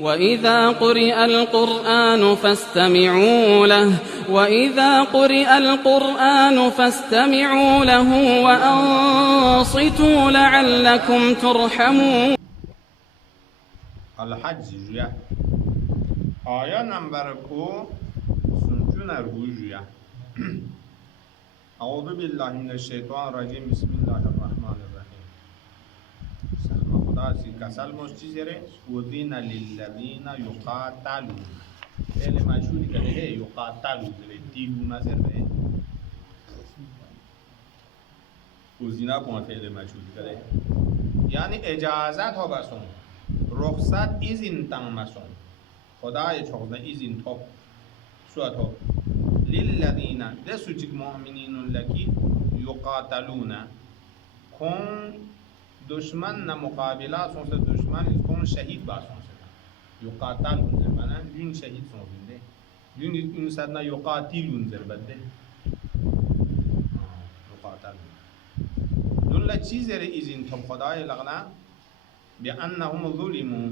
وإذا قرئ القرآن فاستمعوا له وإذا قرئ القرآن فاستمعوا له وأنصتوا لعلكم ترحمون. الحج جویا آیا نمبر کو سنجون رجویا. اعوذ بالله من الشیطان الرجیم. بسم الله الرحمن الرحیم. سلام خدا سی کسل مشتی زره ودین للذین یقاتلون فعل مجهولی که ہے یقاتلون زره دیو مزر به وزینا پون فعل مجهولی که یعنی اجازت ها بسون رخصت ایزین تنگ مسون خدای چوزن ایزین توپ سوات توپ للذین دسو چک مؤمنین لکی یقاتلون کن دشمن نه مقابله سونسه دشمن کن شهید باسونسه یقاتلون زربانه یون شهید سونسه یون این سادنا یقاتلون زربده یقاتلون دون لا چیز ر ایزین توپ خدای لغنا بأنهم ظلموا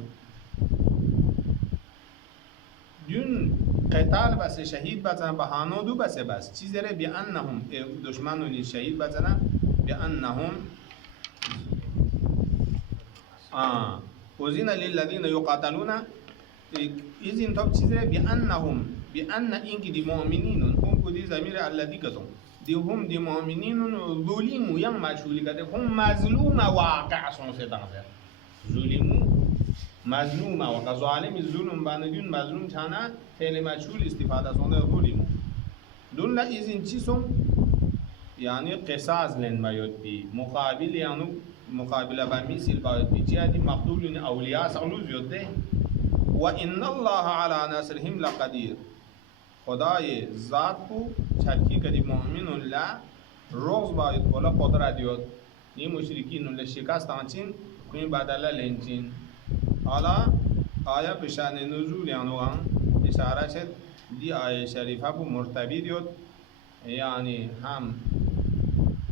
دون قتال بس شهید بزنن بهانو دو بس چیزی ره بأنهم دشمنون شهید بزنن بأنهم وزین للذین یقاتلون ایزین توب چیزی ره بأنهم بأن اینکی دی مؤمنینون هم کدی زمیر الذی کتون دی هم دی مؤمنینون ظلموا یم مجهولی کده هم مظلوم واقع سونسه دانسه ظلمو مظلوم و ظالم ظلم باندون مظلوم چانا فعل مجهول استفاده سونده ظلمو دون لا ایزین چیسم یعنی قصاص لن باید بی مقابل یعنی مقابله با مثل باید بی جهتی مقتول اولیاء سغلوز یده و ان الله على نصرهم لقدیر خدای ذات کو چرکی کدی مؤمنون لا روز باید ولا قدرت یاد نی مشرکین لا شکست آنچین این بدله لنچین حالا آیا بشان نزول یعنی اشاره شد دی آیه شریفه بو مرتبط یاد یعنی هم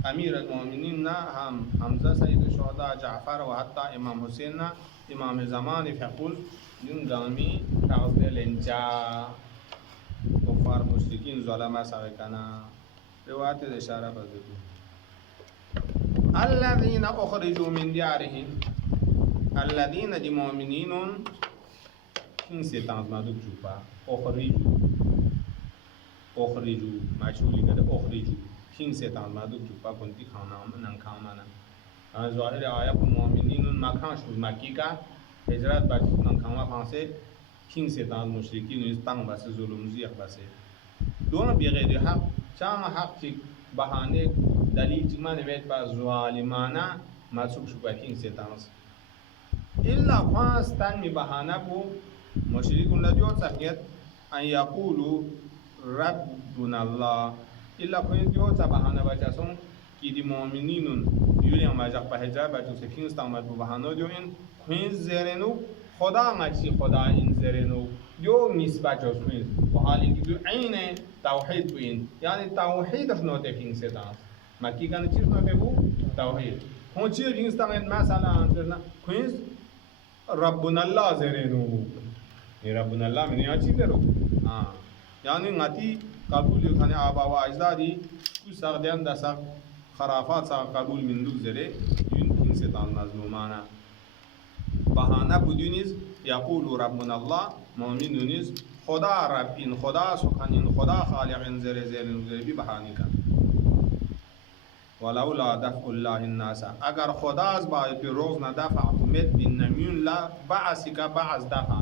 امیر المؤمنین نه هم حمزه سید الشهداء جعفر و حتی امام حسین نه امام زمان فقول یون گامی کاغذ لنچا کفار مشرکین ظلمه سوکنا روایت اشاره بزرگی الذين أخرجوا من ديارهم الذين دي مؤمنين إن سيتانز ما دوك جوبا أخرجوا مشغولي كده أخرجوا إن سيتانز ما دوك جوبا كنتي خانا نان خامانا ظاهر آية مؤمنين ما كان شو مكيكا هجرات بچو نان خاما فانسه إن سيتانز مشركين يستان بس ظلم زيق بس دون بغير حق شام حق بهانه دلیل جمان وید با ظالمانه مسوق شبهین ستانس إلا خواستن می بهانه بو مشرکون لدیوت سخیت ان یقولو ربنا الله إلا خوین دیوت بهانه بچسون کی دی مؤمنینون یولی هم وجق به هجر بچو سکین استعمال بو بهانه دیو این خوین زرنو خدا مچی خدا این زرنو دیو نسبت جز خوین و حالی که دو عین توحید بین یعنی توحید افنوته کین ستانس مکی کا چیز نہ کہ وہ توحید ہوں چیز انسان مثلا اندرنا کوئنز ربنا اللہ زرینو یہ ربنا اللہ میں یہ چیز رو ہاں یعنی غتی قبول کھنے آبا و اجدادی کچھ سغدیان دا سغ خرافات سغ قبول من دو زرے یمکن سے تان مظلومانہ بہانہ بدونیز یقول ربنا اللہ مومنونیز خدا رب ان خدا سبحان خدا خالق ان زرے بھی بہانی کا ولولا دفع الله الناس اگر خدا از باید به روز ندفع امید بین نمیون لا بعضی که بعض دفع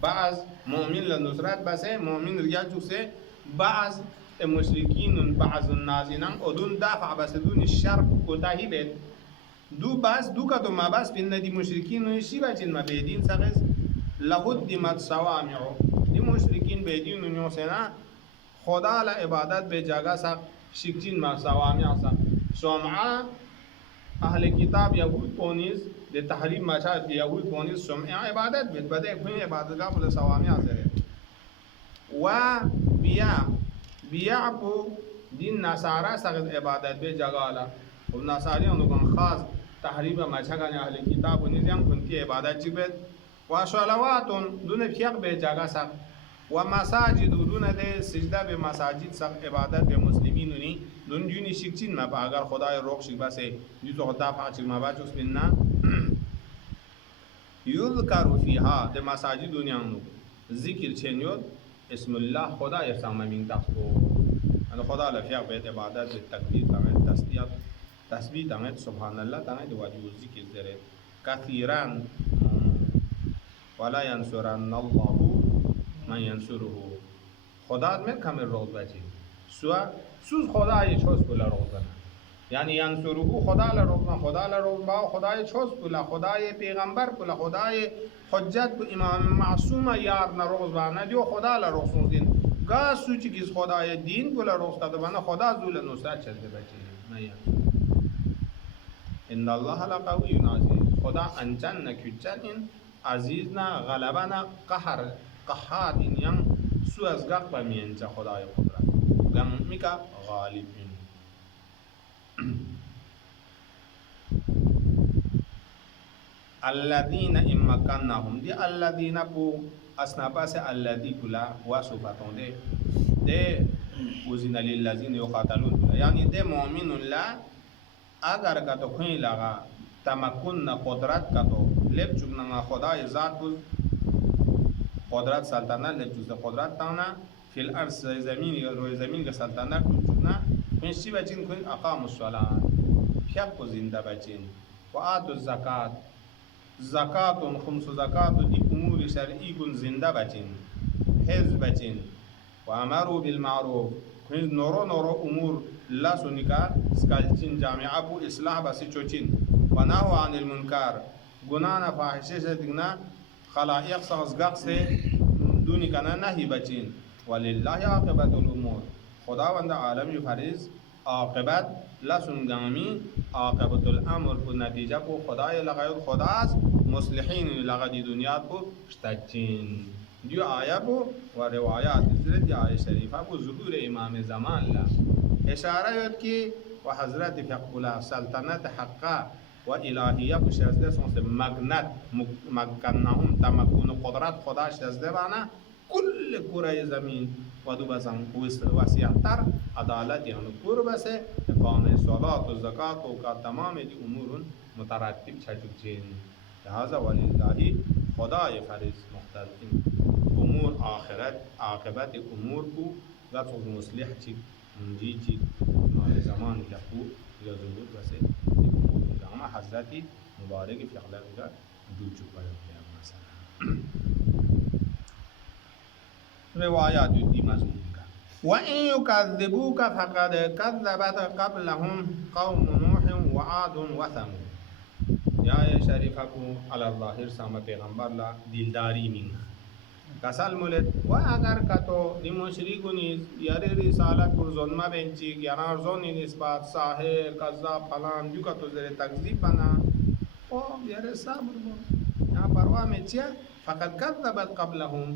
بعض مؤمن لنصرت بسه مؤمن ریال جوسه بعض مشرکین بعض النازینان ادون دفع بسه دون شر کوتاهی بید دو بس دو که دو ما بس بین ندی مشرکین و شی بچین ما بیدین سقز لهدمت صوامع دی مشرکین بیدین و نیوسنا خدا لا عبادت به جگه سق شکچین ما صوامع سق سمعه اهل کتاب یهود پونیز ده تحریم مشاهد یهود پونیز سمعه عبادت بید بده اکنی عبادتگاه بله صوامع زره و بیع کو دین نصارا سقط عبادت به جگالا و نصاری اونگان خاص تحریم مشاهد اهل کتاب پونیز یم کنتی عبادت چی بید و صلواتون دون فیق به جگه سق و مساجد دون ده سجده به مساجد سق عبادت به مسلمین نی دون جونی شکچین ما با اگر خدای روح شک بس جو تو دفع چک ما باچوس بنا یذکر فیها ده مساجد دنیا نو ذکر چنیود اسم الله خدا ارسام من تاسو ان خدا لفیق به عبادت تکبیر تمام تسبیح تمام سبحان الله تمام دو واجب ذکر دره کثیرا ولا ينصرن الله من ينصره خدا میں کم روز بچی سوز خدا یہ چوز بلا روزنا یعنی ینصره خدا لروزنا خدا لروزنا خدا یہ چوز بلا خدا یہ پیغمبر بلا خدا یہ حجت کو امام معصوم یار نروز بانا جو خدا لروزن دین گا سوچ کس خدا یہ دین بلا روزتا تو بنا خدا ذل نصرت چلتے بچی نہیں ان الله لقوی عزیز خدا انچن نکچن عزیز نا غلبه نا قهار این یم سو از گق بمینچه خدای قدرت گم میکا غالب این الذین امکنهم دی الذین پو اسناباس الذی کلا وصفتون دی وزن للذین یقاتلون یعنی دی مؤمن الله اگر کا تو کہیں لگا تمکن نہ قدرت کا تو لب چکنا خدای ذات کو قدرت سلطنت لب چکنا قدرت تانا فی الارض زمین روی زمین کا سلطنت کو چکنا پنچی بچین کوئی اقام الصلاة پیاب کو زندہ بچین و آت الزکاة زکات خمس زکات دی امور شرعی کن زندہ بچین حفظ بچین و امرو بالمعروف کوئی نورو امور لا سنکا سکالچین جامعہ کو اصلاح بسی چوچین و نهو عن المنکر گناہ فاحشه سے دگنا خلائق سازگاق سے دونی کنا نهی بچین وللہ عاقبت الامور خداوند عالم فریض عاقبت لسنگامی عاقبت الامر کو نتیجہ کو خدای لغاید خداست مصلحین لغدی دنیا کو شتچین جو آیا کو و روایات حضرت آیہ شریفہ کو ظہور امام زمان لا اشارہ یاد کی و حضرت فقلا سلطنت حقا و الہیہ کو شازدہ سونس مگنت مکنہم تمکن قدرت خدا شازدہ بانا کل کرہ زمین و دو بسن وسیعتر عدالت یعنی قرب سے اقام صلاة و زکاة کا تمام دی امور مترتب چھچکچین لہذا وللہ خدا فرض مختلف امور آخرت عاقبت امور کو غطف مصلح چک منجی چک مال زمان کفو یا ظهور بسے امور دعما حضرت مبارک فی اخلاق کا دو چکا ہے مثلا روایات دی مضمون کا وَإِن يُكَذِّبُوكَ فَقَدْ كَذَّبَتْ قَبْلَهُمْ قَوْمُ نُوحٍ وَعَادٌ وَثَمُودَ یا شریفہ کو علی اللہ ارسام پیغمبر لا دلداری من کسل مولد و اگر کتو دی مشرکو نیز یاری رسالت پر ظلمہ بینچی گرارزونی نسبت ساحر قذاب فلان جو کتو زیر تکذیب بنا او یاری صبر بو یہاں پرواہ میں چیا فقد کذبت قبلهم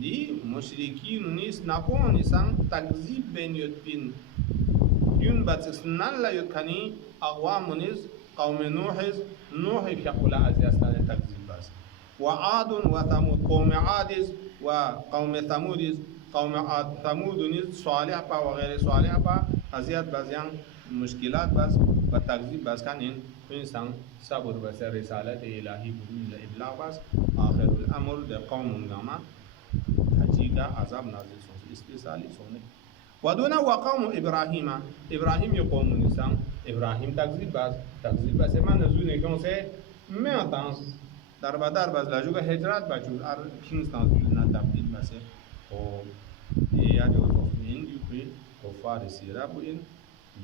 دی مشرکین نیز نکون اسان تکذیب بین یدبین یون بچسنن لا یدکنی اقوام نیز قوم نوح فقل ازیستان تکذیب بس و عاد و ثمود قوم عادز و قوم ثمودز قوم عاد ثمود نیز صالح پا و غیر صالح پا ازیت بازیان مشکلات بس و تکذیب بس کنین انسان صبر بس رسالت الہی بدون ابلاغ بس آخر الامر ده قوم گاما حجیگا عذاب نازل سوز استثالی سونے ودونا وقوم ابراہیم قوم نسان ابراہیم تکذیب بس من نزول نکون سے میں اتانس در بدر بس لاجو کا ہجرات بچوز ار کینستان زولنا تبدیل بسے او یا جو توفین جو پی کفار سیرہ بو ان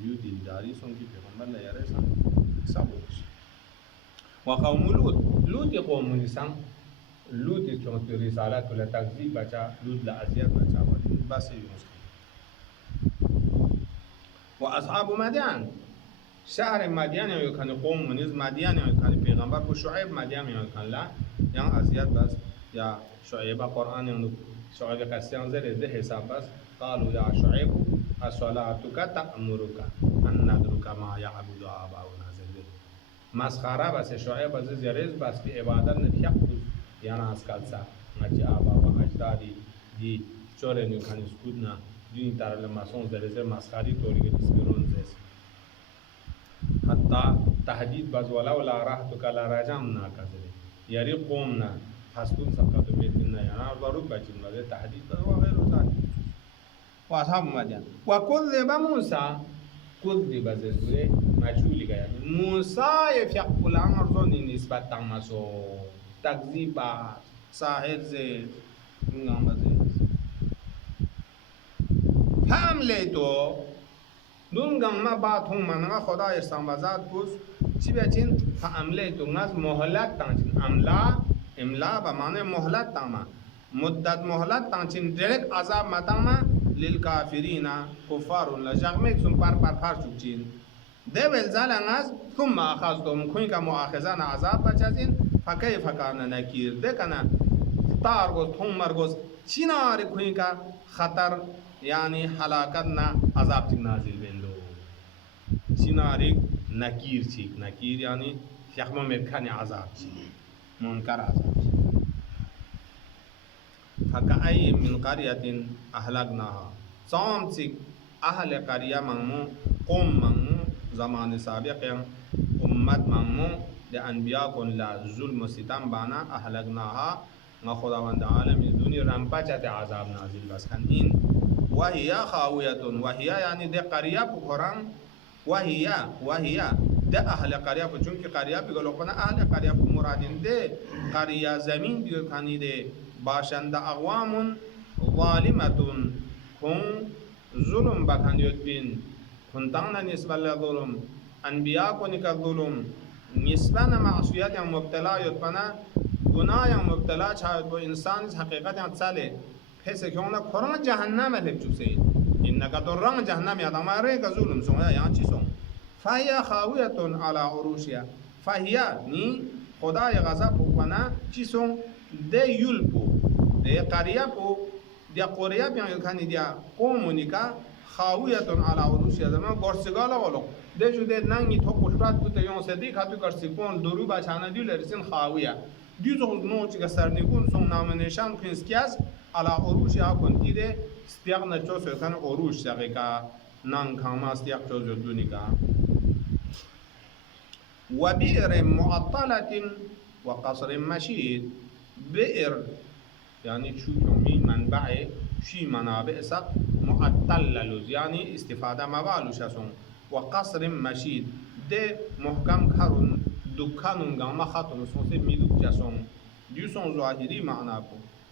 جو دلداری سن کی پیغمبر لیارے سن سابوش وقوم لوت قوم نسان لوت چونت رسالت ولا تکذیب بچا لوت لعزیت بچا بس یونس و اصحاب مدین شهر مدین یکن قوم منیز مدین یکن پیغمبر کو شعیب مدین یکن لا یا ازیاد بس یا شعیب قرآن یعنی شعیب قصیان زیر ده حساب بس قالوا یا شعیب الصلاةك تأمرك ان ندرك ما يعبد آباؤنا زیر مسخره بس شعیب از زیرز بس که عبادت نفیق بود yana askalsa ngaji aba wa ajdadi di chore ni khani skudna dini tarale mason zere maskhari tori ke ismiron zes hatta tahdid baz wala wala rahtuka la rajamna kazre yari qomna hasbun saqatu metinna yana darub bajin wala tahdid wa ghayru zalik wa ashab madian wa kudhiba Musa kudhiba zezure majhuli gaya Musa yafiqul amr zoni nisbat tamaso takziba sahir ze ngamaze hamle to dungang ma ba thong mananga khoda irsambazat kus chibachin hamle to ngaz mohlat tangchin imla ba mane mohlat tama muddat mohlat tangchin direct azab matama lil kafirina kufarun la jagmek sum par chukchin devel zalangaz thumma akhaztum khuinka muakhazana azab bachazin fakayfa kana nakir dekana targo thong margos chinari khuinka khatar yani halakat na azab tik nazil bendo chinari nakir chik nakir yani yakhma merkhani azab chik munkar azab faka ay min qaryatin ahlaknaha som chik ahle qarya mangmu qom mangmu zaman sabiq yang ummat mangmu de anbiya kon la zulm sitam bana ahlaknaha nga khudawand alam dunia rampa chate azab nazil bas kan in وهي خاوية وهي يعني ده قرية بخوران وهي ده أهل قرية بچونك قرية بيقولوا قنا أهل قرية بمرادين ده قرية زمين بيقولي ده باشند أقوام ظالمة كن ظلم بكان يتبين كن تانا نسبة لظلم أنبياء كونك ظلم نسبة معصيات يعني مبتلا يتبنا گناه يعني مبتلا شاید با إنسان حقیقت يعني تساله پس که اونا کرونا جهنم هست چوبسه این نکاتو رنگ جهنم یاد آماره که ظلم سویا یا چی سون فهیا خاویتون علی عروشیا فهیا نی خدای غضب بکنه چی سون ده یلپو ده قریه پو ده قریه بیان کنی ده قومونیکا خاویتون علی عروشیا زمان گرسگالا ولو ده جو ده ننگی تو کشرات بوده یون سدی کاتو گرسگون درو بچانه دیو لرسین خاویه دیو نوچ که سرنگون سون نام نشان کنس کیاز ala orush ya kontide stiaq na cho so kan orush sageka nang khama stiaq cho dunika wa bi'r mu'attalatin wa qasr mashid bi'r yani şu yomi manba'i shi manabi saq mu'attal yani istifada mabalu shasun wa qasr mashid de muhkam kharun dukkanun gama khatun sonse miduk jason du son zahiri ma'na ko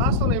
qasr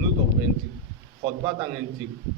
nu to benti خطبه تنگنچik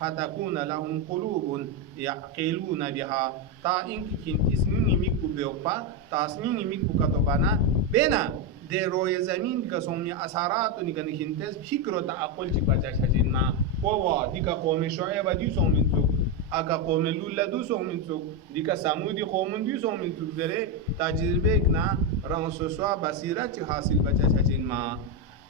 فتكون لهم قلوب يعقلون بها تا إنك كنت اسمي ميكو بيوبا تا اسمي ميكو كتبانا بنا de roye zamin ka somni asarat ni kan hintes fikro ta aqol ci bacha shajin na ko wa dika qawmi shu'ayba di somin tu aka qawme lulla du so min tsuk dika samudi qawmun du so min tsuk dere tajribe na ran so swa basirat hasil bacha chachin ma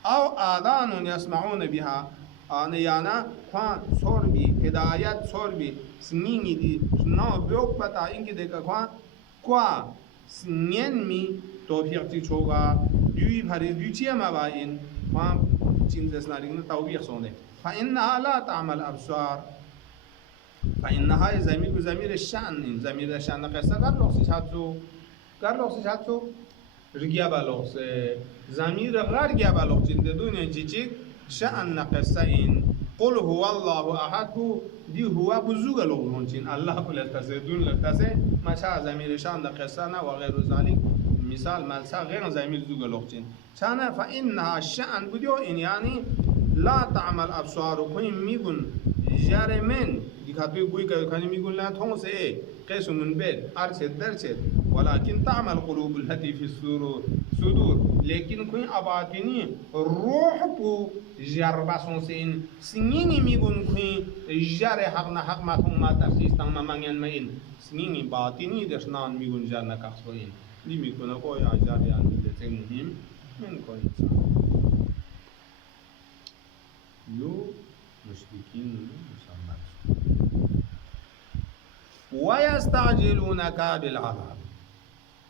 aw adanun yasma'una biha ana yana kwa sorbi hidayat sorbi sningi di no bok pata ingi de kwa snyen mi tawfiq ti choga du bhari du chiama ba in kwa chingdes na ring tawfiq sonde fa inna la ta'mal absar fa innaha zamir الشأن zamir الشأن Qissa gar loxi chatsu رجيا بالوس زمير غير جيا بالوس جندون يجيك شأن قصين قل هو الله أحد دي هو بزوج لغونين الله كل تسدون لتسه ما شاء زمير شأن قصنا وغير ذلك مثال مالسا غير زمير زوج لغونين شأن فإنها شأن بديو إن يعني لا تعمل أبصار كوين ميغون جارمن ديكاتو كوي كاني ميغون لا تونسه قيس من بيت أرشد درشد ولكن تعمل قلوب التي في الصدور لكن كوين أباطني روح بو جرباسون سين سنيني ميغون كوين جاري حقنا حق ما تون ما ترسيس تان ما مانيان مين سنيني باطني درشنان ميغون جارنا كخصوين دي ميكونا كوي أجاري عن مدتين مهم من كوين يو مشركين مسمات ويستعجلونك بالعذاب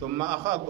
ثم أخذت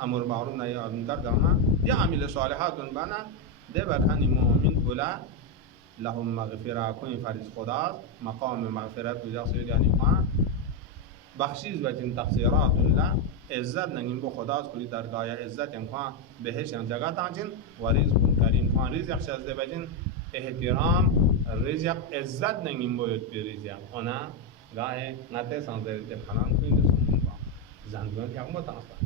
امر معروف نهی از منکر دانا یا عامل صالحات بنا ده بخانی مؤمن کلا لهم مغفرة کنی فرض خدا مقام مغفرت و جاسر یعنی ما بخشیز بچین تقصیرات الله عزت نگیم با خدا کلی درگاه عزت امکان بهش جگہ تاجین و رزق کریم خان رزق شازده بچین احترام رزق عزت نگیم باید به رزق آنها گاهی نته سانزه فلان کنید سوم با زندگان که اما تاستا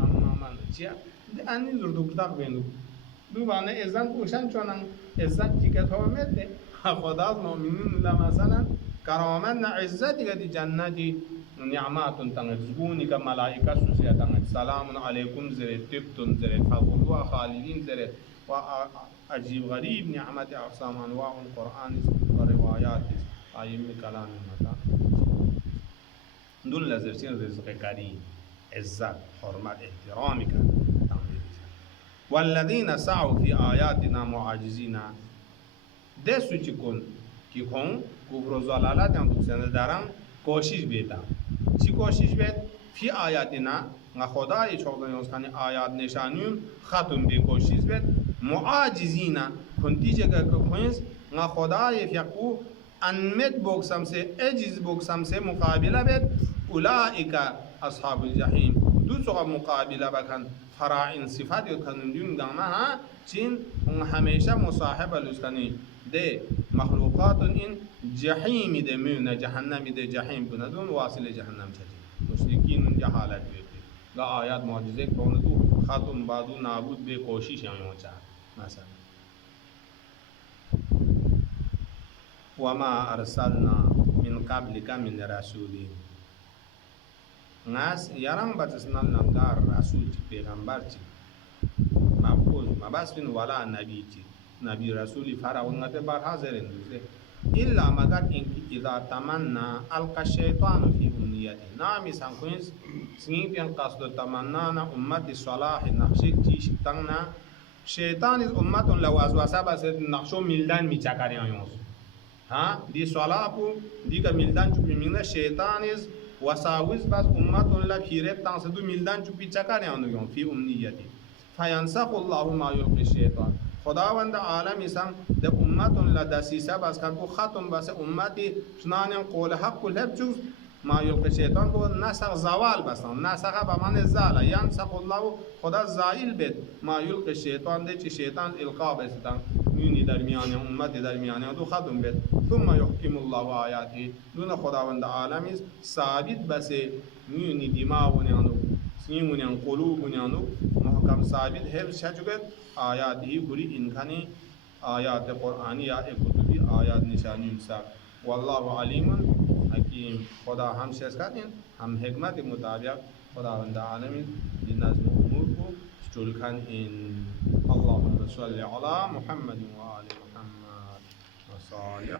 اما من چیا انی زردوکتاق بینو دو بانه عزت کوشن چونن عزت کی که تو میده خدا مؤمنین الله مثلا کرامت عزتی که دی جنتی نعمات تنزبونی که ملائکه سوسیا تنگ سلام علیکم زرت تبتون زرت فضلوا خالدین زرت و عجیب غریب نعمت اقسام انواع القرآن و روایات آیم کلام متا دون لذرچین رزق کریم عزت حرمت احترامی که والذین سعوا فی آیاتنا معاجزین دستو چی کن کی کن کفر و ضلالت هم دوستنده دارن کوشش بیتا چی کوشش بیت فی آیاتنا nga خدای چوغدانیوز خانی آیات نشانیون ختم بی کوشش بیت معاجزینا کنتی جگه که خوینز nga خدای فیقو انمت بوکسم سے اجز بوکسم سے مقابله بیت اولئک اصحاب الجحیم دو سوغا مقابله بکن فرائن صفات یکنن دیون گانا ها چین همیشه مصاحب لستنی ده مخلوقات این جحیمی ده میونه جهنمی ده جحیم کندون واصل جهنم چجی مشرکین اونجا حالت بیتی گا آیات معجزه کندو ختم بادو نابود به کوشش یعنی چا مثلا وما ارسلنا من قبلك من رسولین ناس یاران بچسنال نمدار رسول چی پیغمبر چی مبعوث مبعث بین ولا نبی چی نبی رسولی فرعونت بر حاضر اندوزه الا مگر اینکه اذا تمنا القى الشیطان فی امنیته نامی سانکوینس سنگی پیان قصد تمنانا امت صلاح نقشی چی شکتنگنا شیطان از امت لوازواسا بس نقشو میلدن می چکاری آیونس ها دی صلاح پو دی که میلدن چوبی میلدن شیطان از وساوس بس امت الله پیرت تانسدو میلدن چوبی چکاری آنویون فی امنیته فینسخ الله ما یلقی الشیطان خداوند عالم اسم ده امت لدسیسه بس کن کو ختم بس امتی چنان قول حق لب جز ما یلقی شیطان کو نسخ زوال بسن نسخ بمان زال ینسخ الله خدا زائل بید ما یلقی شیطان ده چی شیطان القا بستن میونی درمیان امت درمیان دو ختم بید ثم یحکم الله آیاتی دون خداوند عالم اس ثابت بس میونی دماغونیانو سیمونیان قلوبونیانو محکم ثابت حفظ شجگت آیاتی بری انکانی آیات قرآنی یا کتبی آیات نشانی انسا والله علیم حکیم خدا ہم شیز کرتے ہیں ہم حکمت مطابق خداوند عالمین نظم امور کو چلکن ان اللهم صل علی محمد و آل محمد و صالح